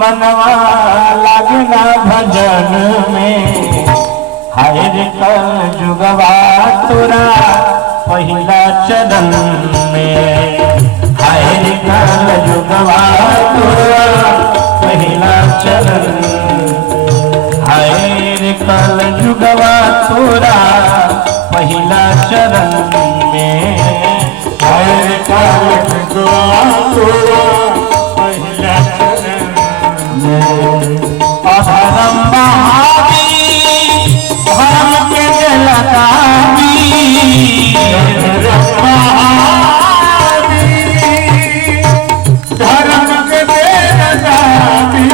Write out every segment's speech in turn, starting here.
मनवा लगना भजन में हायर कल जुगवा तोरा पहिला चरण में हायर कल जुगवा तोरा पहिला चरण हायर कल जुगवा तोरा पहिला चरण में हायर कल जुगवा तोरा पहिला चरण अधर्म बहावी धर्म के जलतावी धर्म के जलतावी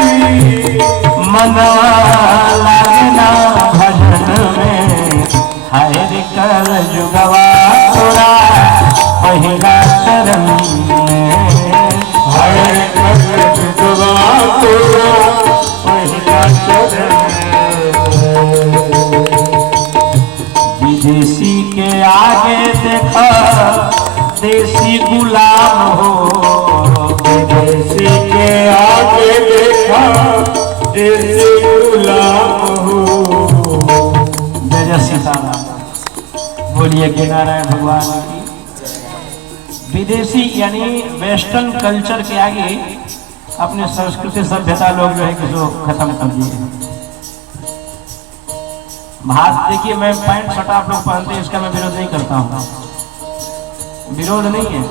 मनवा लगना भजन में हायर कल जुगवा तोरा पहिला चरण में हायर कल जुगवा तोरा पहिला चरण। विदेशी के आगे देखा देसी गुलाम हो विदेशी के आगे देखा देसी गुलाम हो। जय जय सीताराम बोलिए कि नारायण भगवान की। विदेशी यानी वेस्टर्न कल्चर के आगे अपने संस्कृति सभ्यता लोग जो है किसको खत्म कर दिए। भारत देखिए मैं पैंट शर्ट आप लोग पहनते हैं इसका मैं विरोध नहीं करता हूँ, विरोध नहीं है,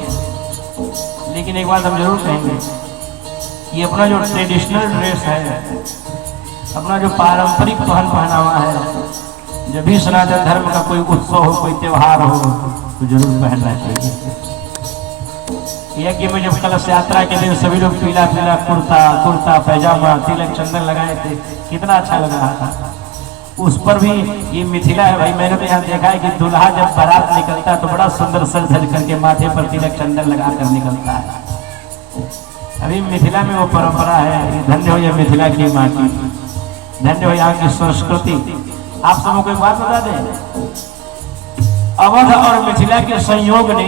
लेकिन एक बात हम जरूर कहेंगे कि अपना जो ट्रेडिशनल ड्रेस है अपना जो पारंपरिक पहनावा है जब भी सनातन धर्म का कोई उत्सव हो कोई त्योहार हो तो जरूर पहनना चाहिए। यह कि मैं जब कलश यात्रा के दिन सभी लोग पीला पीला कुर्ता पैजामा तिलक चंदन लगाए थे कितना अच्छा लग रहा था। उस पर भी ये मिथिला है भाई। मैंने तो यहाँ देखा है कि दूल्हा जब बारात निकलता है तो बड़ा सुंदर सज धज करके माथे पर तिलक चंदन लगा कर निकलता है। अभी मिथिला में वो परंपरा है। धन्य हो यह मिथिला की माटी, धन्य हो यहाँ की संस्कृति। आप सबों को एक बात बता दें, अवध और मिथिला के संयोग ने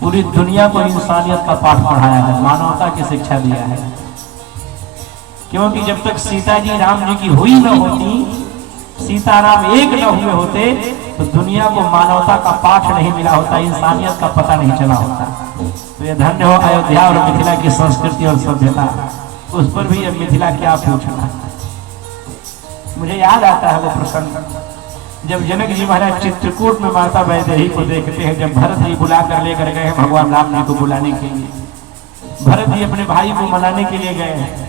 पूरी दुनिया को इंसानियत का पाठ पढ़ाया है, मानवता की शिक्षा दिया है। क्योंकि जब तक सीता जी राम जी की हुई न होती, सीताराम एक न हुए होते तो दुनिया को मानवता का पाठ नहीं मिला होता, इंसानियत का पता नहीं चला होता। तो ये धन्य हो अयोध्या और मिथिला की संस्कृति और सभ्यता। उस पर भी अब मिथिला क्या पूछना। मुझे याद आता है वो प्रसंग जब जनक जी महाराज चित्रकूट में माता वैदेही को देखते हैं। जब भरत जी बुला कर लेकर गए भगवान राम जी को बुलाने के लिए, भरत जी अपने भाई को मनाने के लिए गए हैं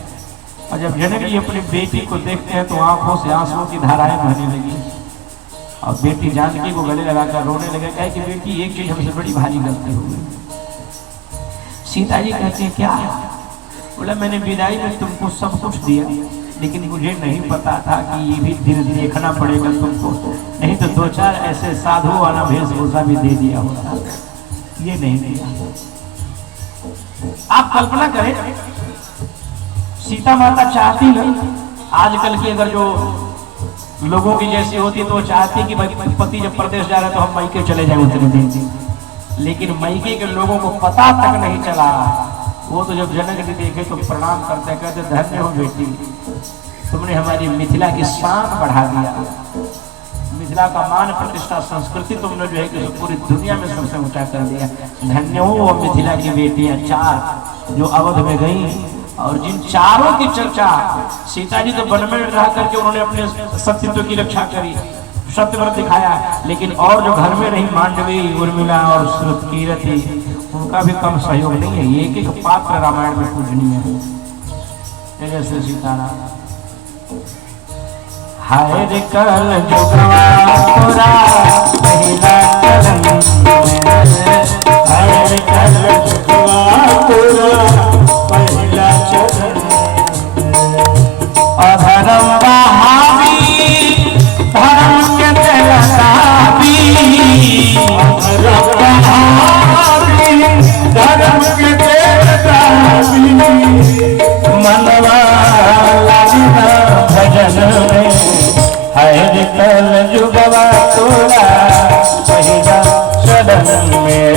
और जब जनक जी अपनी बेटी को देखते हैं तो आंखों से आंसुओं की धाराएं बहने लगी और बेटी जानकी को गले लगाकर रोने लगे। कहे कि बेटी एक चीज हमसे बड़ी भारी गलती हो गई। सीता जी कहती है क्या? बोला मैंने विदाई में तुमको सब कुछ दिया लेकिन मुझे नहीं पता था कि ये भी दिन देखना पड़ेगा तुमको, नहीं तो दो चार ऐसे साधु वाला वेशभूषा भी दे दिया होता, ये नहीं दिया। आप कल्पना करें सीता माता चाहती है आजकल की अगर जो लोगों की जैसी होती तो वो चाहती कि भाई पति जब प्रदेश जा रहे तो हम मायके चले जाए उतने दिन, लेकिन मायके के लोगों को पता तक नहीं चला। वो तो जब जनक जी देखे तो प्रणाम करते कहते धन्य हो बेटी, तुमने हमारी मिथिला की शान बढ़ा दिया, मिथिला का मान प्रतिष्ठा संस्कृति तुमने जो है कि पूरी दुनिया में सबसे ऊंचा कर दिया। धन्य हो वो मिथिला की बेटियां चार जो अवध में गई और जिन चारों की चर्चा सीता जी तो वन में रह करके उन्होंने अपने सत्यत्व की रक्षा करी, सत्यव्रत दिखाया, लेकिन और जो घर में रही मांडवी उर्मिला और कीरति उनका भी कम सहयोग नहीं है। एक एक पात्र रामायण में पूजनीय है। जैसे सीताराम हाय कल जुगवा तोरा पहिला चरण हाय कल जुगवा तोरा पहिला चरण अधर्म बहावी धर्म के जलतावी अधर्म बहावी धर्म के जलतावी मनवा लगना भजन में हाय कल जुगवा तोरा पहिला चरण में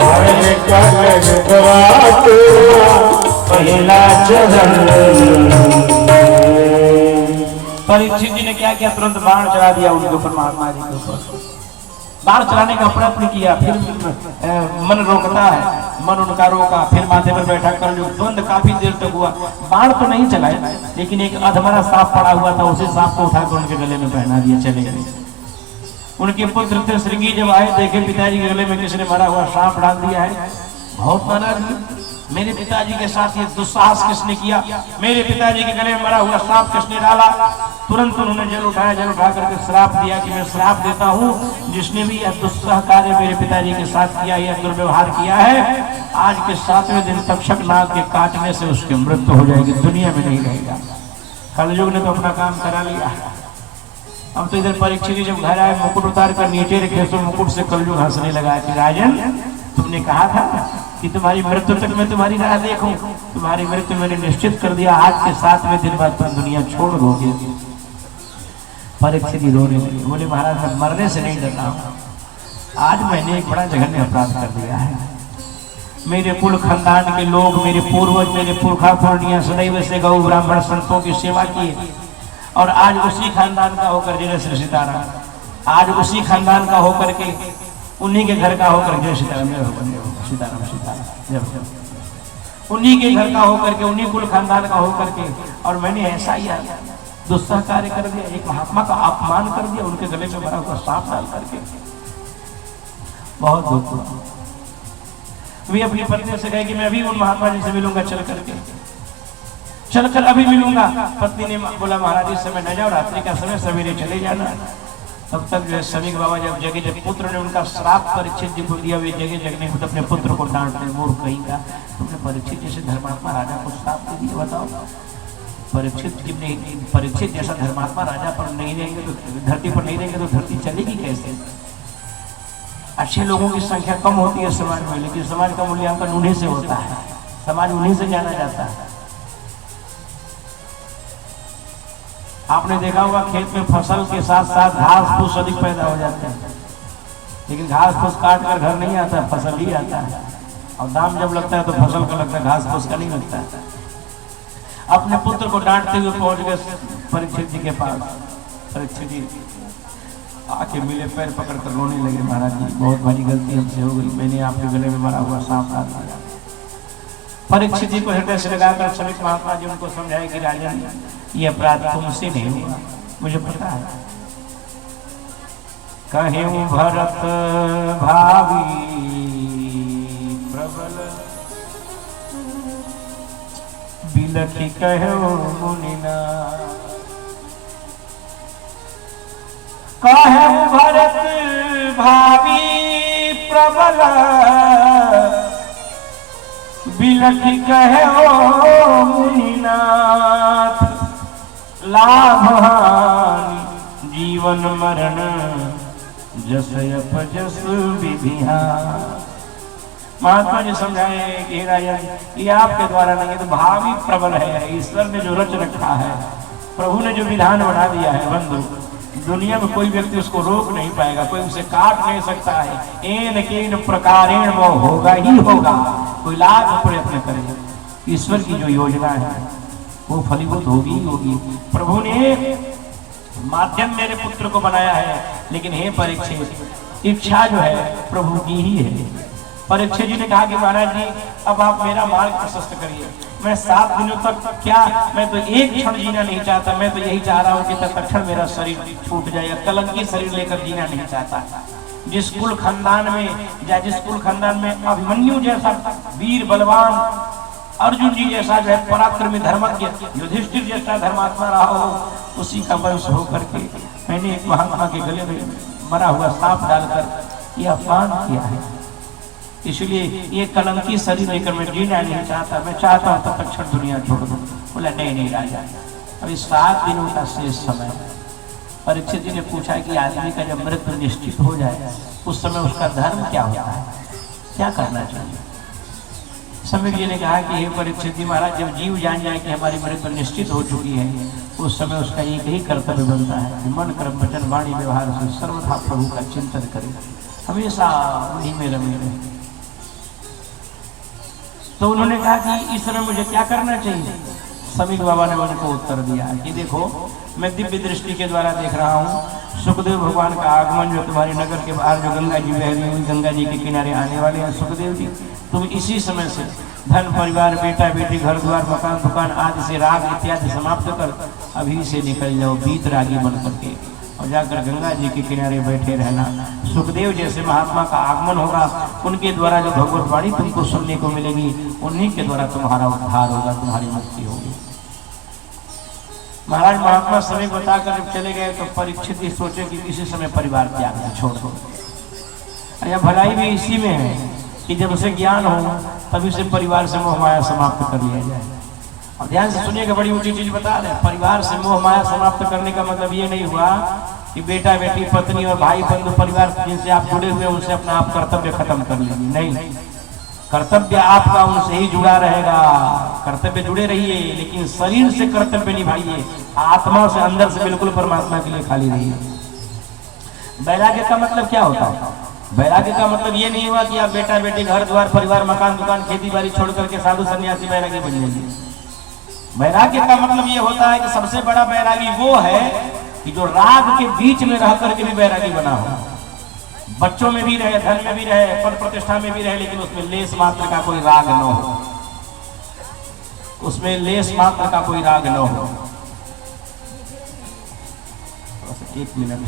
हाय कल जुगवा तोरा पहला चरण। परीक्षित जी ने क्या किया, तुरंत बाण चला दिया उनके ऊपर, महात्मा जी के ऊपर। बाण चलाने का प्रयत्न किया, फिर मन रोकता है, मन उनका रोका, फिर माथे पर बैठा कर जो द्वंद काफी देर तक हुआ। बाण तो नहीं चलाए, लेकिन एक अधमरा सांप पड़ा हुआ था, उसी सांप को उठाकर उनके गले में पहना दिया, चले गए। उनके पुत्र थे श्रृंगी, जब आए देखे पिताजी के गले में किसने मरा हुआ सांप डाल दिया है। बहुत नाराज, मेरे पिताजी के साथ ये दुस्साहस किसने किया, मेरे पिताजी के गले में मरा हुआ सांप किसने डाला। तुरंत उन्होंने जल उठाया, जल उठा करके श्राप दिया कि मैं श्राप देता हूँ, जिसने भी यह दुस्सह कार्य मेरे पिताजी के साथ किया, यह दुर्व्यवहार किया है, आज के 7वें दिन तक्षक नाग के काटने से उसकी मृत्यु हो जाएगी, दुनिया में नहीं रहेगा। कलयुग ने तो अपना काम करा लिया। अब तो इधर परीक्षित जी जब घर आए, मुकुट उतार कर नीचे रखे, तो मुकुट से कलयुग हंसने लगा कि राजन, तुमने कहा था कि तुम्हारी मृत्यु तक मैं तुम्हारी राह देखूं, तुम्हारी मृत्यु मैंने निश्चित कर दिया, आज के 7वें दिन बाद तुम दुनिया छोड़ दोगे। परीक्षित जी रोने लगे, बोले महाराज मैं मरने से नहीं डरता हूं, आज मैंने एक बड़ा जघन्य अपराध कर दिया है। मेरे कुल खानदान के लोग, मेरे पूर्वज, मेरे पुरखा पुरनिया सदैव से गौ ब्राह्मण संतों की सेवा की, और आज उसी खानदान का होकर जय श्री सीताराम, आज उसी खानदान का होकर के, उन्हीं के घर का होकर जय सीताराम, सीताराम सीताराम, उन्हीं के घर का होकर के, उन्हीं कुल खानदान का होकर के, और मैंने ऐसा ही दुस्सह कार्य कर दिया, एक महात्मा का अपमान कर दिया, उनके गले में मरा हुआ सांप डाल करके। बहुत दुख हुआ। वे अपनी पत्नी से कहे कि मैं अभी उन महात्मा जी से मिलूंगा, चल करके, चलकर अभी मिलूंगा। पत्नी ने बोला महाराज इस समय न जाओ, रात्रि का समय, सवेरे चले जाना। तब तक जो है समीक बाबा जब जगे, जब पुत्र ने उनका श्राप परीक्षित जी को दिया, वे जगे जगने को अपने पुत्र को डांटते, मूर्ख कहीं का, तुमने परीक्षित जैसे धर्मात्मा राजा को श्राप दे दिया, बताओ। परीक्षित जैसा धर्मात्मा राजा पर नहीं रहेंगे तो धरती पर नहीं रहेंगे तो धरती चलेगी कैसे। अच्छे लोगों की संख्या कम होती है समाज में, लेकिन समाज का मूल्यांकन उन्हीं से होता है, समाज उन्हीं से जाना जाता है। आपने देखा होगा खेत में फसल के साथ साथ घास फूस अधिक पैदा हो जाते हैं, लेकिन घास फूस काट कर घर नहीं आता, फसल ही आता है। और दाम जब लगता है तो फसल का लगता है, घास फूस का नहीं लगता है। अपने पुत्र को डांटते हुए पहुंच गए परीक्षित जी के पास। परीक्षित जी आके मिले, पैर पकड़ कर रोने लगे, महाराज जी बहुत बड़ी गलती हमसे हो गई, मैंने आपके गले में मरा हुआ सांप डाल दिया। परीक्षित जी को हृदय से लगाकर समीप महात्मा जी उनको समझाए कि राजन ये अपराध तुमसे नहीं हुआ, मुझे पता है। कहे भरत भावी प्रबल, बिलखी कहो मुनिना। कहे भरत भावी प्रबल, बिलखी कहो मुनिनाथ। लाभ हानि जीवन मरण, जस अपजस विधिहा। महात्मा जी समझाए कि राजन ये आपके द्वारा नहीं है, तो भावी प्रबल है, ईश्वर ने जो रच रखा है, प्रभु ने जो विधान बना दिया है बंधु, दुनिया में कोई व्यक्ति उसको रोक नहीं पाएगा, कोई उसे काट नहीं सकता है। एन केन प्रकारेण वो होगा ही होगा, कोई लाख प्रयत्न करे, ईश्वर की जो योजना है वो फलीभूत होगी ही होगी। प्रभु ने माध्यम मेरे पुत्र को बनाया है, लेकिन हे परीक्षित इच्छा जो है प्रभु की ही है। परीक्षित जी ने कहा कि महाराज जी अब आप मेरा मार्ग प्रशस्त करिए, मैं 7 दिनों तक क्या, मैं तो एक क्षण जीना नहीं चाहता, मैं तो यही चाह रहा हूँ कि तत्क्षण मेरा शरीर छूट जाए, कलंकी शरीर लेकर जीना नहीं चाहता। जिस कुल खानदान में या जिस कुल खानदान में अभिमन्यु जैसा वीर बलवान, अर्जुन जी जैसा जो है पराक्रमी धर्मज्ञ, युधिष्ठिर जैसा धर्मात्मा रहा हो, उसी का वंश होकर के मैंने एक महात्मा के गले में मरा हुआ सांप डालकर यह अपमान किया है। इसलिए ये कलंकी शरीर लेकर मैं जीना नहीं चाहता, मैं चाहता हूँ तब तक दुनिया छोड़ दूं। बोला नहीं राजा, अभी 7 दिनों का शेष समय। परीक्षित जी ने पूछा कि आदमी का जब मृत्यु निश्चित हो जाए उस समय उसका धर्म क्या होता है, क्या करना चाहिए। समीप जी ने कहा कि हे परीक्षित जी महाराज, जब जीव जान जाए कि हमारी मृत्यु निश्चित हो चुकी है, उस समय उसका एक ही कर्तव्य बनता है कि मन कर्म वचन वाणी व्यवहार से सर्वथा प्रभु का चिंतन करे, हमेशा वही में रमे रहे। तो उन्होंने कहा कि इस समय मुझे क्या करना चाहिए। समीक बाबा ने उनको उत्तर दिया कि देखो, मैं दिव्य दृष्टि के द्वारा देख रहा हूँ सुखदेव भगवान का आगमन जो तुम्हारे नगर के बाहर जो गंगा जी बह रही हुई, गंगा जी के किनारे आने वाले हैं सुखदेव जी, तुम इसी समय से धन परिवार बेटा बेटी घर द्वार मकान दुकान आदि से राग इत्यादि समाप्त कर अभी से निकल जाओ बीत रागी बन करके और जाकर गंगा जी के किनारे बैठे रहना। सुखदेव जैसे महात्मा का आगमन होगा, उनके द्वारा जो भगवत वाणी तुमको सुनने को मिलेगी, उन्हीं के द्वारा तुम्हारा उद्धार होगा, तुम्हारी मुक्ति होगी। महाराज महात्मा समय बताकर जब चले गए तो परीक्षित ही सोचे कि इसी समय परिवार त्याग छोड़ दो। या भलाई भी इसी में है कि जब उसे ज्ञान हो तभी से परिवार से मोह माया समाप्त कर लिया जाए। और ध्यान से सुनिएगा, बड़ी ऊंची चीज बता रहे हैं। परिवार से मोह माया समाप्त करने का मतलब ये नहीं हुआ कि बेटा बेटी पत्नी और भाई बंधु परिवार जिनसे आप जुड़े हुए उनसे अपना आप कर्तव्य खत्म कर लीजिए। नहीं, कर्तव्य आपका उनसे ही जुड़ा रहेगा। कर्तव्य जुड़े रहिए, लेकिन शरीर से कर्तव्य निभाइए, आत्मा से अंदर से बिल्कुल परमात्मा के लिए खाली रहिए। वैराग्य का मतलब क्या होता है? वैराग्य का मतलब ये नहीं हुआ कि आप बेटा बेटी घर द्वार परिवार मकान दुकान खेती बाड़ी छोड़ करके साधु सन्यासी वैरागी बन जाइए। वैराग्य का मतलब ये होता है कि सबसे बड़ा वैरागी वो है कि जो राग के बीच में रह करके भी वैरागी बना हो। बच्चों में भी रहे, धन में भी रहे, पद प्रतिष्ठा में भी रहे, लेकिन उसमें लेस मात्र का कोई राग न हो, उसमें लेस मात्र का कोई राग न हो। एक मिनट,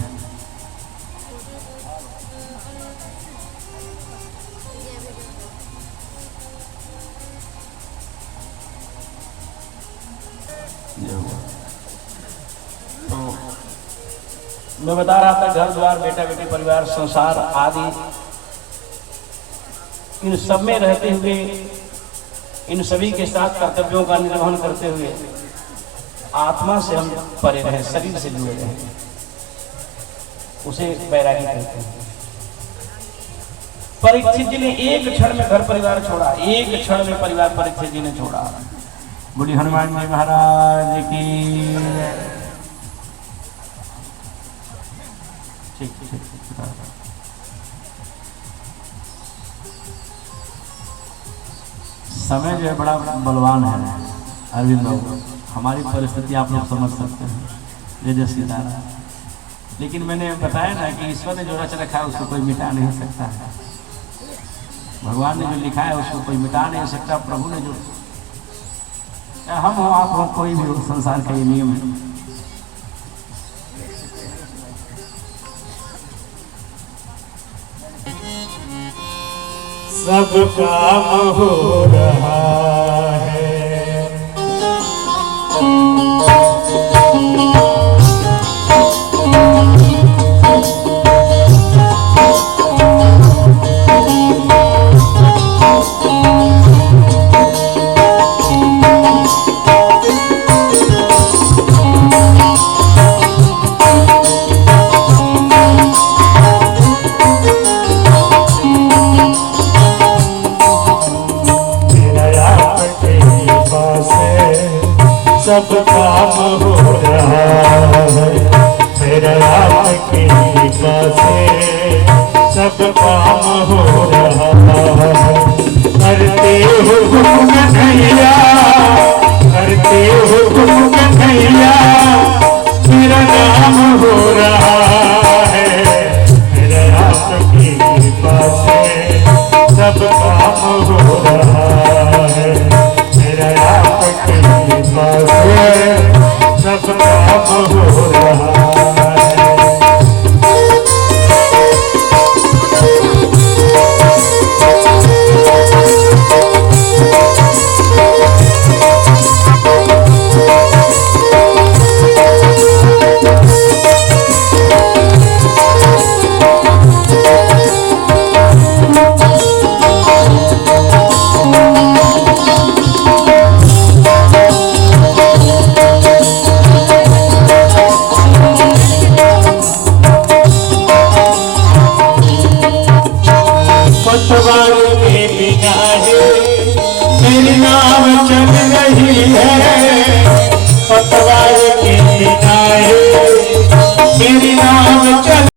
तो मैं बता रहा था घर द्वार बेटा बेटी परिवार संसार आदि इन सब में रहते हुए, इन सभी के साथ कर्तव्यों का निर्वहन करते हुए आत्मा से हम परे रहे, शरीर से जुड़े रहे, उसे वैरागी कहते हैं। परीक्षित जी ने एक क्षण में घर परिवार छोड़ा, एक क्षण में परिवार परीक्षित जी ने छोड़ा। बोली हनुमान जी महाराज की। समय जो है बड़ा बलवान है अरविंद बाबू। हमारी परिस्थिति आप लोग समझ सकते हैं, जय जय सीताराम। लेकिन मैंने बताया ना कि ईश्वर ने जो रच रखा है उसको कोई मिटा नहीं सकता है। भगवान ने जो लिखा है उसको कोई मिटा नहीं सकता। प्रभु ने जो, हम हो आप हो कोई भी हो, संसार का ये नियम है। सब काम हो रहा है, सब काम हो रहा है, मेरा आपकी कृपा से सब काम हो रहा है।